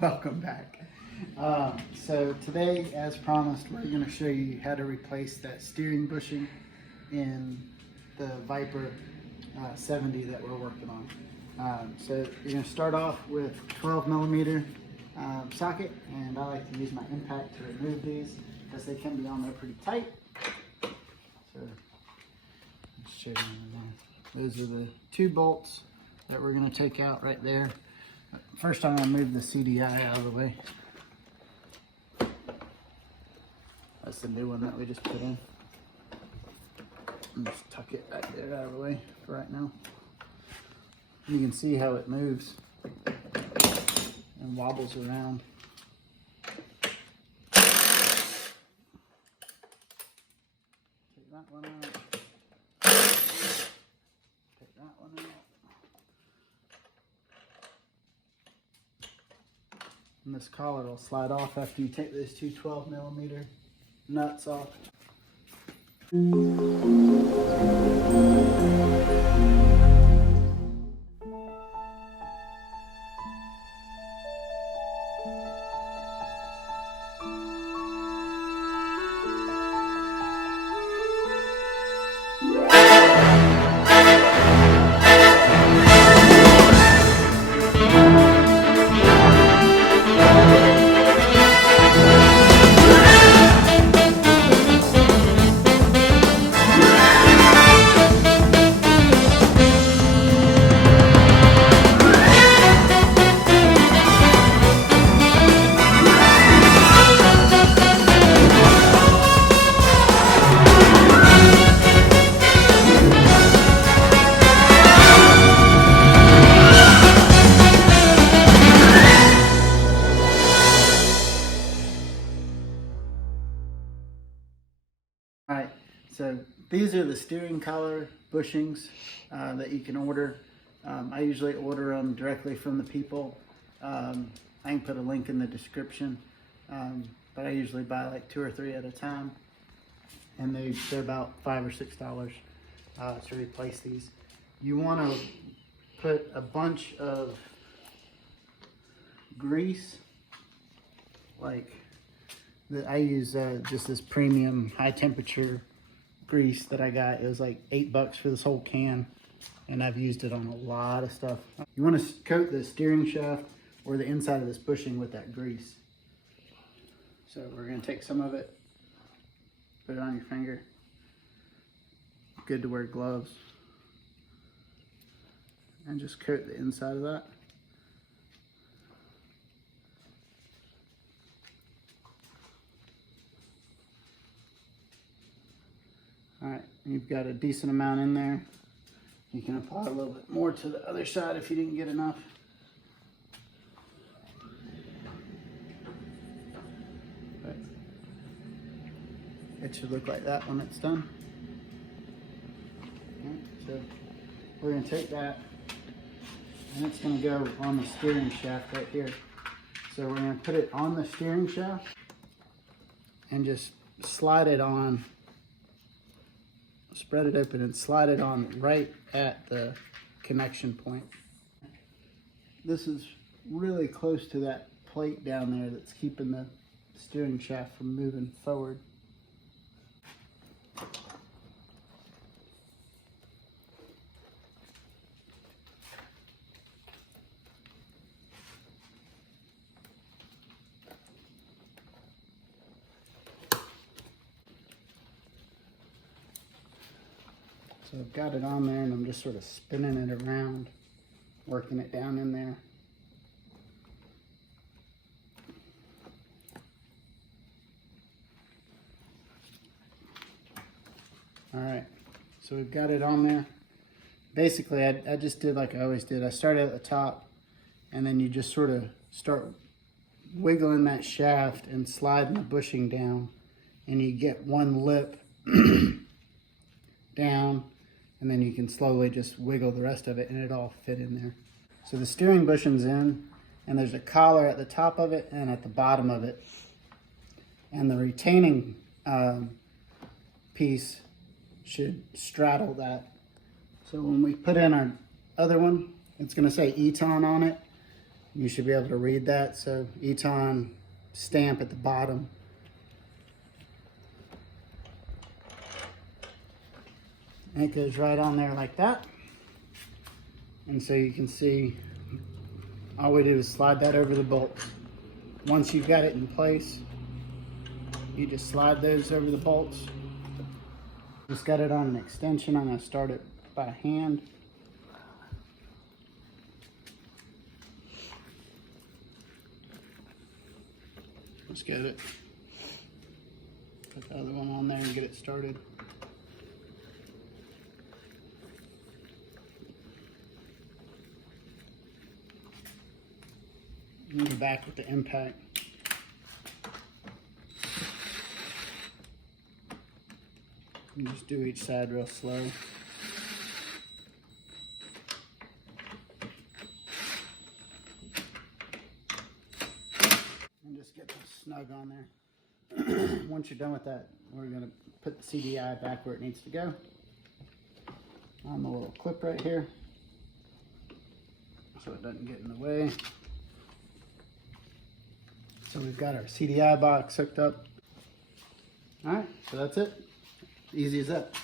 Welcome back. So today, as promised, we're going to show you how to replace that steering bushing in the Viper 70 that we're working on. So you're going to start off with 12 millimeter socket, and I like to use my impact to remove these because they can be on there pretty tight. So let's show you those are the two bolts that we're going to take out right there. First, I'm going to move the CDI out of the way. That's the new one that we just put in. And just tuck it back there out of the way for right now. You can see how it moves and wobbles around. Take that one out. Take that one out. And this collar will slide off after you take those two 12 millimeter nuts off. Alright, so these are the steering collar bushings that you can order. I usually order them directly from the people. I can put a link in the description, but I usually buy like 2 or 3 at a time, and they're about $5 or $6 to replace these. You want to put a bunch of grease, like I use just this premium high temperature grease that I got. It was like $8 for this whole can, and I've used it on a lot of stuff. You want to coat the steering shaft or the inside of this bushing with that grease. So we're going to take some of it, put it on your finger. Good to wear gloves. And just coat the inside of that. Alright, you've got a decent amount in there. You can apply a little bit more to the other side if you didn't get enough. But it should look like that when it's done. Alright, so we're going to take that, and it's going to go on the steering shaft right here. So we're going to put it on the steering shaft and just slide it on. Spread it open and slide it on right at the connection point. This is really close to that plate down there that's keeping the steering shaft from moving forward. So I've got it on there, and I'm just sort of spinning it around, working it down in there. All right, so we've got it on there. Basically, I just did like I always did. I started at the top, and then you just sort of start wiggling that shaft and sliding the bushing down, and you get one lip down, and then you can slowly just wiggle the rest of it, and it all fit in there. So the steering bushing's in, and there's a collar at the top of it and at the bottom of it. And the retaining piece should straddle that. So when we put in our other one, it's going to say Eton on it. You should be able to read that. So Eton stamp at the bottom. And it goes right on there like that. And so you can see, all we do is slide that over the bolts. Once you've got it in place, you just slide those over the bolts. Just got it on an extension. I'm going to start it by hand. Let's get it. Put the other one on there and get it started. And go back with the impact. And just do each side real slow. And just get this snug on there. Once you're done with that, we're going to put the CDI back where it needs to go. On the little clip right here, so it doesn't get in the way. So we've got our CDI box hooked up. All right, so that's it. Easy as that.